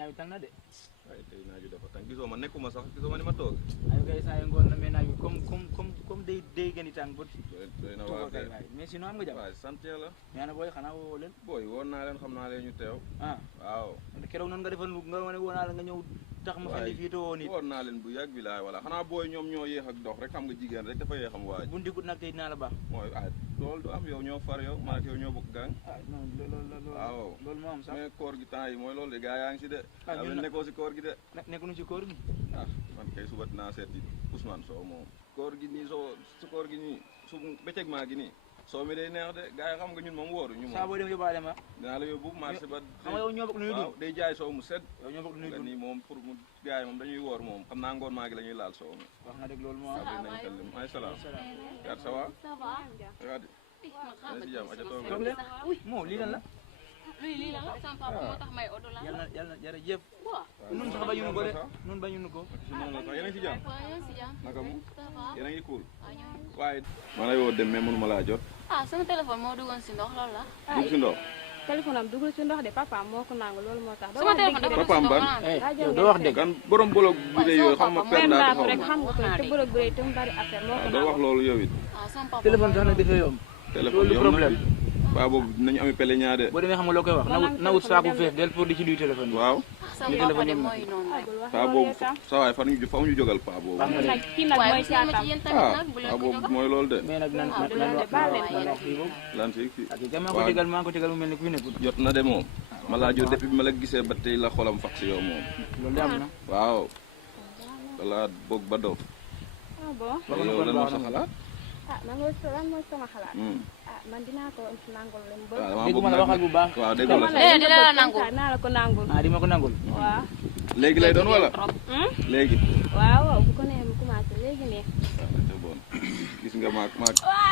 naaj tàng na de. waaye tey naaju dafa tàng gisoo ma nekkuma sax gisoo ma ni ma toog. ay kay saa yu ngoon na mais naaj bi comme day gën a tàng ba. doy na waar de mais sinon am nga jàmm. waaw sant yàlla. nee na booy xanaa woo leen. booy woon naa leen xam naa leen ñu teew. waaw. keroog noonu nga defoon nga wane woo naa la nga ñëw tax ma fa fii te woo nit. woon naa leen bu yàgg bi laay wala xanaa booy ñoom ñoo yéex ak dox rek xam nga jigéen rek dafa yéex am waaj. bu ndigut nag tey dinaa la baax. mooy loolu du am yow ñoo far yow maa ak yow ñoo bokk gang. non waaw loolu moo am sax. mais koor gi temps yi mooy loolu de gaa yaa ngi si de. ñun nekkoo si koor gi de. nekkuñu ci koor gi. man kay suba dinaa seeti Ousmane Sow moom. koor gi nii su koor gi nii su bëccëg maa gi nii soo mi day neex de gaa yi xam nga ñun moom wóoru ñu moom. saa boo dem yóbbaale ma. dinaa la yóbbu marché ba. xam nga yow ñoo bokk nuyu dund. waaw day jaay soow mu set. yow ñoo bokk nuyu dund nii moom pour mu gaa yi moom dañuy woor moom xam naa ngoon maa gi la ñuy laal soow mi. wax nga dëgg loolu moo am. ay salaam. yaat ça va. waadi. dana si jàmm aca toog leen moo lii lan la. lii la sama papa moo tax may oto la. yàlla jërëjëf. nun sax bañunu ko de nun bañunu ko. noonu la sax yéen a ngi si jàmm. waaw yéen si jàmm. naka mu yéen a ngi cool. waaw ñoom. waaye. ma lay woo dem mais mënuma laa jot. sama téléphone moo duggoon si ndox loolu la. dugg si ndox. téléphone am dugul ci ndox de papaam moo ko nangu loolu moo tax. sama téléphone dafa papaam ban. yow doo wax dëgg. kan borom bolog bu dee yooyu xam nga per daa taxaw rek xam nga ko te bërëb bëre te mu bari affaire moo ko doo wax loolu yow it. sama papa téléphone sax nag dafay yomb. téléphone loolu problème. waaw boobu dinañu amee pele ñaade. boo demee xam nga loo koy wax nawut saako fees del pour di ci duy téléphone bi. waaw. sama papa de mooy noonu rek. paa boobu sa waay fa ñu jógal paa boobu. nag kii nag mooy caatam. paa boobu mooy loolu de. mais nag nan wax fii boobu. lan fii ak itam maa ko tegal mu mel ni ku fi nekkul. jot na de moom. ma laa jot depuis bi ma la gisee ba tey la xolam fax si yow moom. loolu de am na. waaw. wala boog ba dof. bon. yow lan moo sa xalaat. lan mooy sama xalaat. man dinaa ko nangul leen ba. waaw déggu ma la waxal bu baax. waaw déggu la dina la nangul. naa la ko nangul. di ma ko nangul. waaw. léegi lay doon wala. léegi. waaw bu ko nee mu commencé léegi ne. c'est bon gis nga maak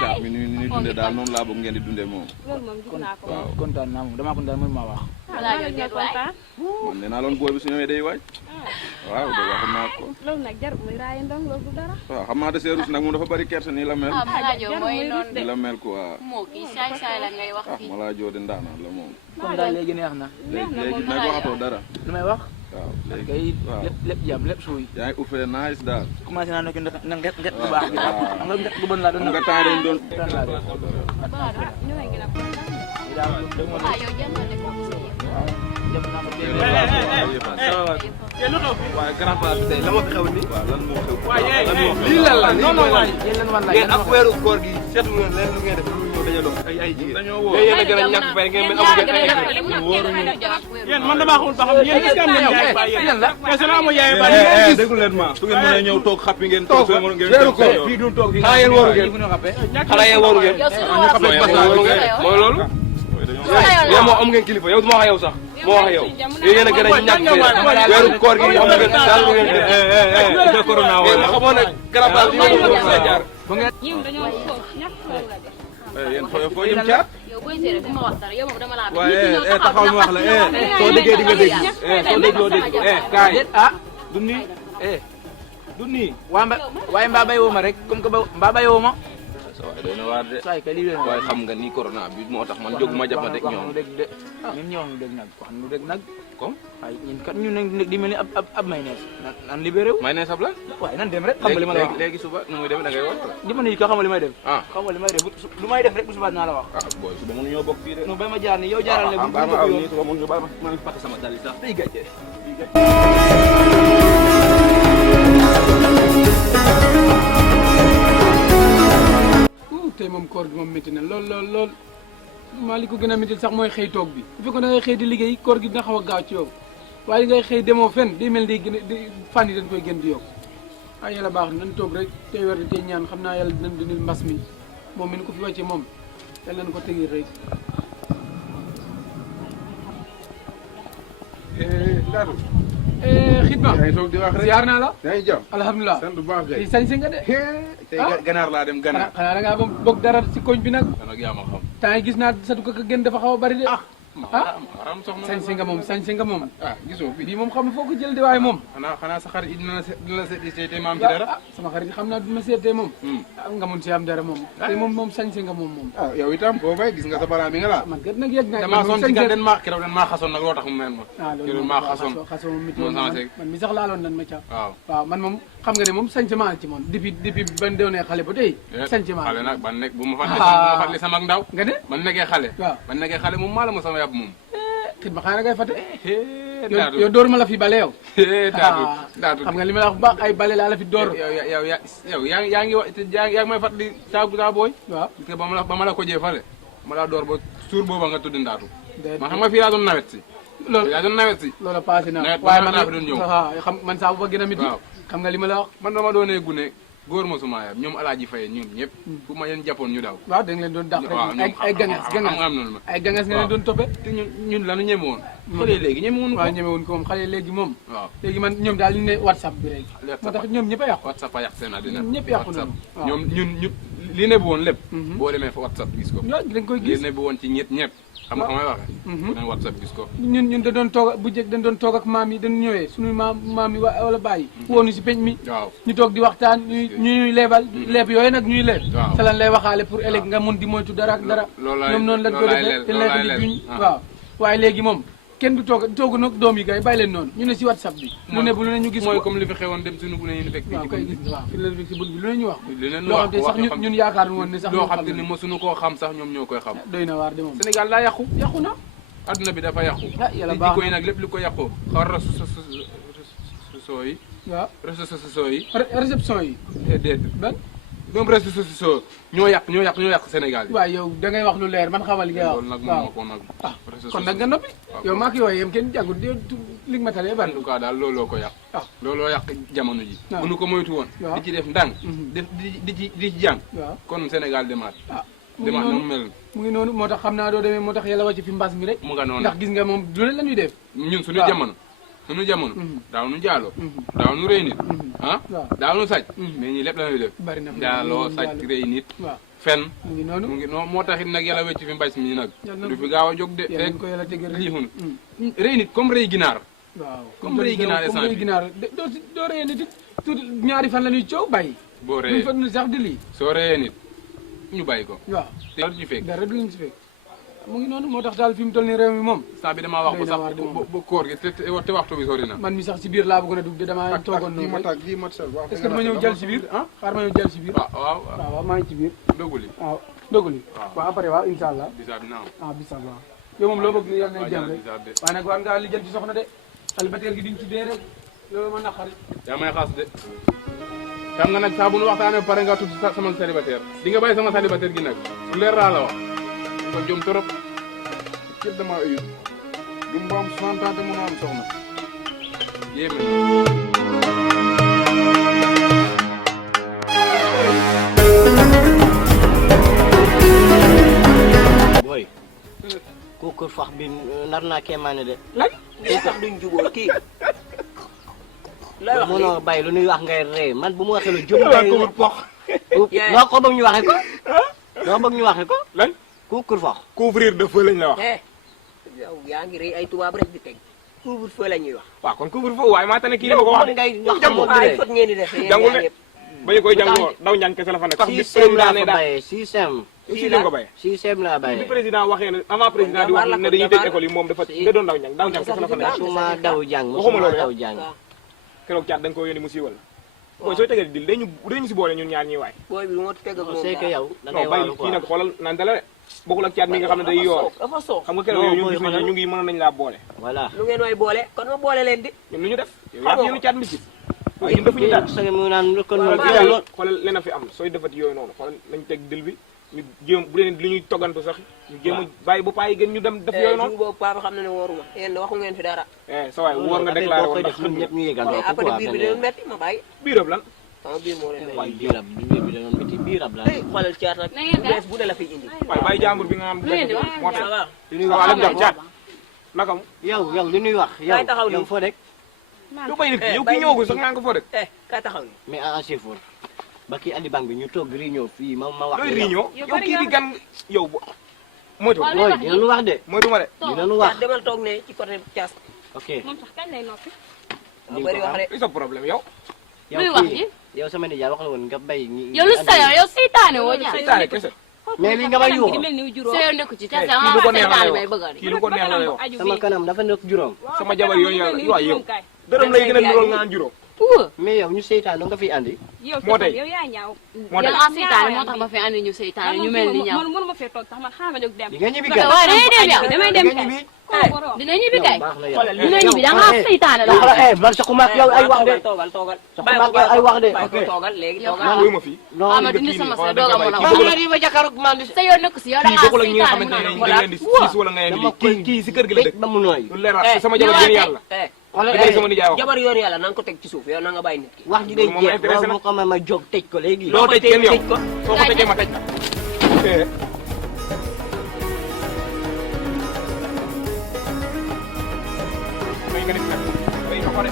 caat mi ni ñuy dundee daal noonu laa bëgg ngeen di dundee moom. loolu moom gis naa ko moom. waaw kontaan naa moom damaa kontaan moom maa wax. man nee naa loon booy bi su ñëwee day waaj. waaw de wax naa ko. loolu nag jarul muy raayi ndong loolu du dara. waaw xam naa de seerus nag moom dafa bari kersa nii la mel. Maladio mooy noonu de. nii la mel quoi. moo kii saay la ngay wax fii. Maladio de ndaanaan la moom. kon daal léegi neex na. léegi nag waxatoo dara. lu may wax. waaw léegi kay waaw lépp jàmm lépp suuy. yaa ngi uffee nice daal. commencé naa nekk na nget bu baax bi. xam nga nget bu bon laa doon nga temps dañ doon. ñu ngi gën a kontaan. yow jëndal ko si waaye grand place bi tey la ma fi xew ni waaw lan moo xew. lii lan la non non waay yéen leen wan la ngeen ak weeru koor gi seetlu ngeen leen lu ngeen def lu ñëw dañoo doon ay jigéen dañoo wóor. yéen a gën a ñàkk fay ngeen mel amu ngeen ay yéen man damaa xamul ba xam yéen est-ce que am nañu yaay baay yéen la est-ce que amoo yaay baay yéen déglu leen ma su ngeen mënee ñëw toog xappi ngeen toog ngeen weeru koor fii du toog fii xanaa yéen waru ngeen xanaa yéen waru ngeen mooy loolu yéen moo am ngeen kilifa yow du ma wax yow sax moo wax yow yéen a gën a ñàkk weeru koor gi amu ngeen daal lu ngeen def corona yéen xamoon ne grand place bi ñu jaar ñun dañoo foofu ñàkk foofu la def. yéen foo jëm caat. yow booy seere bu ma wax dara yow moom dama laa waaye taxaw ñu wax la soo déggee di nga dégg soo dégloo dégg kaay du nii du nii waaye mbaa bay woo ma rek comme que mbaa bay woo ma sa waay doy na waar de saay kay lii leen waaye xam nga ni corona bi moo tax man jóg ma jàppante ak ñoom dégg de ñun ñoo ñu dégg nag wax nu dégg nag comme waaye ñun kat ñu ne di mel ni ab mayonnaise nan libéré wu may ne sab la waaye nan dem rek xam nga li ma la wax léegi suba nu muy demee da ngay wax di ma nii ka xam nga li may def ah xam nga li may def lu may def rek bu subaa dinaa la wax booy suba mënuñoo bokk fii de. non bay ma jaar ni yow jaaral ne bu baax ma aw nii yoon suba mënuñu baax ma ngi fàtte sama dal yi sax day gàcce. tey moom koor gi moom métti na lool maa li ko gën a métti sax mooy xëy toog bi bu fekkoon da ngay xëy di liggéey koor gi dina xaw a gaaw ci yow waaye ngay xëy demoo fenn day mel day gën a fan yi dañ koy gën di yokk waaye yàlla baax na nañ toog rek tey weer tey ñaan xam naa yàlla dinañ dindil mbas mi moom mi ni ko fi wàcce moom yàlla nañ ko tegil rek. Ndatu. xitma yaa ngi toog di wax rek. ziar naa la. yaa ngi jàmm. alhamdulilah sant bu baax kay. sañ si nga de. tey ganaar laa dem ganaar. xanaa da ngaa bokk dara si koñ bi nag. nag yaa ma xam temps yi gis naa sa dugg ak gën dafa xaw a bari de. maram soxna sañse nga moom sañse nga moom ah gisoo bi bii moom xam foo ko jël de waaye moom xanaa sa xarit dina la seetee maam ci dara ah sama xarit xam naa dina seetee moom nga mun si am dara moom te moom sañse nga moom ah yow itam boo bay gis nga sa balaa bi nga laa man kat nag yegg nga damaa sonn ci kan den maa xasoon nag loo tax mu mel ma loolu maa xasoon moom météo man mi sax laaloon nan ma ca waaw man moom xam nga ne moom sañse maa ci moom depuis ban doonee xale ba tey sañse maa xale nag ban nekk bu ma fàttali sama ndaw nga ne man nekkee xale waaw man nekkee xale moom maa la ma sama yàpp moom xit ma xanaa ngay fàtte daatu yow door ma la fi bale yow daatu xam nga li ma la wax ba ay bale laa la fi door yow yaa ngi wax yaa ngi may fàttali saa booy waaw parce que ba ma la ko jee fale ma la door ba suur booba nga tudd ndaatu man xam nga fii laa doon nawet si loolu yaa doon nawet si loolu passé na nawet waaye ba man naa fi doon ñëw xam man saa bu ba gën a miti xam nga li ma la wax man dama doonee gune góor ma suma yab ñoom alaaji faye ñun ñëpp fu ma leen jàppoon ñu daw waaw da nga leen doon dàq rek ay gangas am noonu ma ay gangas nga leen doon toppe te ñun lanu ñeme woon xale léegi ñeme woon ko waaw ñeme woon ko moom xale léegi moom waaw léegi man ñoom daal ñu ne whatsapp bi rek moo tax ñoom ñëpp a yàqu whatsapp a yàq seen àddina ñëpp yàqu nañu ñoom ñun li ne bu woon lépp boo demee fa whatsapp gis ko dañ koy gis li ne bu woon ci ñëpp xam nga may waxee bu dem whatsapp gis ko ñun da doon toog bu jëkk dañ doon toog ak maam yi dañu ñëwee suñu maam yi wala bàyyi woonu si penc mi waaw ñu toog di waxtaan ñuy leebal leeb yooyu nag ñuy leeb waaw te lan lay waxaale pour ëllëg nga mun di moytu dara ak dara ñoom noonu lañ ko defee te lekk di juñ waaw waaye léegi moom kenn du toogu nag doom yi gars yi bàyyi leen noonu ñu ne si whatsapp bi lu ne bu lu ne ñu gis mooy comme li fi xewoon dem suñu gune yi ñu fekk waaw kay gis waaw fi la si bul bi lu ne ñu wax leneen loo xam te sax ñun yaakaar woon ne sax loo xam te ni mosuñu koo xam sax ñoom ñoo koy xam doy na waar de moom Sénégal daa yàqu na adduna bi dafa yàqu yàlla te baax jikko yi nag lépp li ko yàqu xaw réseaux yi waaw réseaux sociaux yi réception yi déet ban ñoom réseaux sociaux ñoo yàq Sénégal yi waaw yow da ngay wax lu leer man xamal li nga wax loolu nag moom ko nag kon nag nga noppi yow maa ki yooyu yem kenn jàngut li ma talee ban en tout cas daal looloo ko yàq looloo yàq jamono ji waaw mënu ko moytu woon di ci def ndànk di ci jàng kon Sénégal demaat demaat na mu mel mu ngi noonu moo tax xam naa doo demee moo tax yàlla wàcc fi mbas mi rek mu nga noonu ndax gis nga moom lu ne la ñuy def ñun suñu jamono daaw nu jaaloo daaw nu rëy nit daaw nu sàcc mais ñi lépp la ñuy def bari na jaaloo sàcc rëy nit fen mu ngi noonu moo taxit nag yàlla wecc fi mbas mi nag du fi gaaw a jóg de yàlla ko yàlla tegal lii xun rëy nit comme rëy ginaar waaw comme rëy ginaar comme rëy ginaar doo rëyee nit it tuuti ñaari fan la ñuy coow bàyyi boo rëyee fa nu sax di lii soo rëyee nit ñu bàyyi ko waaw te dara du ci fekk dara du leen si fekk mu ngi noonu moo tax daal fi mu toll nii réew mi moom saa bi damaa wax ba sax ba koor gi te waxtu bi sori na man mi sax si biir laa bëggoon a dugg de damaa toogoon noonu est-ce que ma ñëw jël si biir xaar ma ñëw jël si biir waaw maa ngi ci biir doguli waaw doguli waaw après waaw incha allah bisaab naam bisaab waaw yow moom loo bëgg ni yàlla nay jëm rek waaye nag war ngaa li jël ci soxna de célibataire gi diñ ci dee rek loolu ma naqari yaa may xaas de xam nga nag saa bu nu waxtaanee ba pare nga tudd sama célibataire di nga bàyyi sama célibataire gi nag lu leer laa la wax ko jom torop képp damaa ëyut du mu am 60 ans te mënoo am soxna yéeme booy ku kër fax bi nar naa kéemaane de lan kii sax duñ jubóo kii lay wax mënoo bàyyi lu ñuy wax ngay ree man bu mu waxee lu jëm kuur pox loo ko bëgg ñu waxee ko loo bëgg ñu waxee ko lan ku kër fax couvrir de feu lañ la wax yow yaa ngi rëy ay tubaab rek di teg couvre-feu la ñuy wax waaw kon couvre feu waaye maa tane kii dama ko wax ngay wax ay fot ngeen di def jàngul de bañu koy jàngoo daw njàng kese la fa nekk système laa ko bayee système si lañ ko bayee système laa bayee bi président waxee ne avant président di wax ne dañuy tëj école yi moom dafa da doon daw njàng kese la fa nekk suma daw jàng waxuma loolu daw jàng keroog caat dañ ko yónni mu siiwal booy sooy tegal dil dañu si boole ñun ñaar ñuy waay booy bi moo teg ak moom c'est que yow da ngay non bàyyi kii nag xoolal naan dala de bokkul ak caat mi nga xam ne day yoor dafa soof xam nga keroog yow ñu gis nañ ñu ngi mën nañ laa boole voilà lu ngeen way boole kon ma boole leen di ñun lu ñu def yaa fi yéenu caat mbisit waaye ñun defuñu dara sa mu naan kon xoolal leen a fi am sooy defati yooyu noonu xoolal nañ teg dil bi ñu jéem bu leen li ñuy toggantu sax ñu jéem a bàyyi ba paa yi gën ñu dem def yooyu noonu boobu paa ba xam na ne wooruma yéen waxu ngeen fi dara sa waay woor nga déclaré woon ndax ñun ñëpp ñu yëgandoo ko après biir bi da doon metti ma bàyyi biirab lan sama biir moo leen waaye metti biir bi da doon métti biirab la xoolal caat nag bees bu ne la fiy indi waaye bàyyi jàmbur bi nga am moo tax waaw li ñuy wax lépp caat naka mu yow li ñuy wax Kaay taxaw yow nii. foo rek yow bay nit ki yow kii ñëwagul sax nga ko foo rek kay taxaw ni mais en chef ba kii andi banque bi ñu toog réunion fii ma wax looy réunion yow kii di gan yow moytu mooy dinañu wax de. moytu ma de. dinañu wax. demal toog ne ci côté Thias. ok. moom sax kañ lay noppi. moo bëri wax de. li sa problème yow. luy wax ji yow sama nijaay wax la woon nga bay. yow lu sa yow seytaane woo ñaan seytaane kese. mais li nga may yuuxu. sa yow nekku ci te kii sama lu ko neex la seytaane yow may bëgg a kii lu ko neex la yow. sama kanam dafa nekk juróom. sama jabar yooyu waaw yow dërëm lay gën a nirool nga naan juróom. mais yow ñu seytaan nga fi andi. moo tey yow yaa ñaaw. moo tey yow seytaane moo tax ma fi andi ñu seytaane ñu mel ni ñaaw. mënu ma fee toog sax man xaaral ma jóg dem. di nga ñibbi kay. waaw day dem yow damay dem kay. dina ñibbi kay. baax na yow dina ñibbi da nga seytaane la. man sa xumaak yow ay wax de. toogal sa xumaak yow ay wax de. bàyyi ko toogal léegi yow toogal. wuyu ma fii. non ama dindi sama sa doog a mën a maa ngi wax. leen di ma jàkkaarloog maa ngi. sa yow nekku si yow da kii nga bokkul ak ñi nga seytaane xamante mu ne naan dañ leen di siis wala nga leen di kii si kër gi la dëkk. ba mu nooy. lu leer wax sama jabar yéen yàlla. xoolal li sama nijaay wax. jabar yoon yàlla na nga ko teg ci suuf yow na nga bàyyi nit ki. wax ji day moom ma jeex intéressé loolu moo ko ma jóg tëj ko léegi. doo tëj kenn yow tëj ko. soo ko tëjee ma tëj la. may nga nit nag may nga ko de.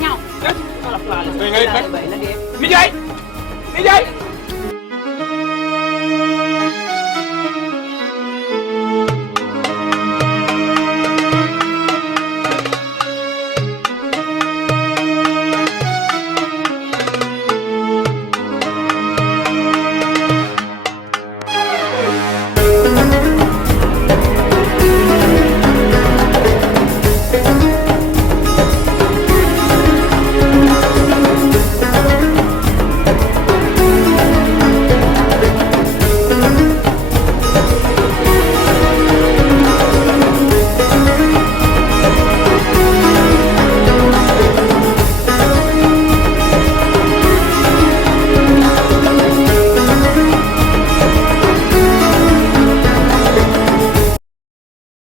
ñaaw. may nga nit nag na dee. nijaay nijaay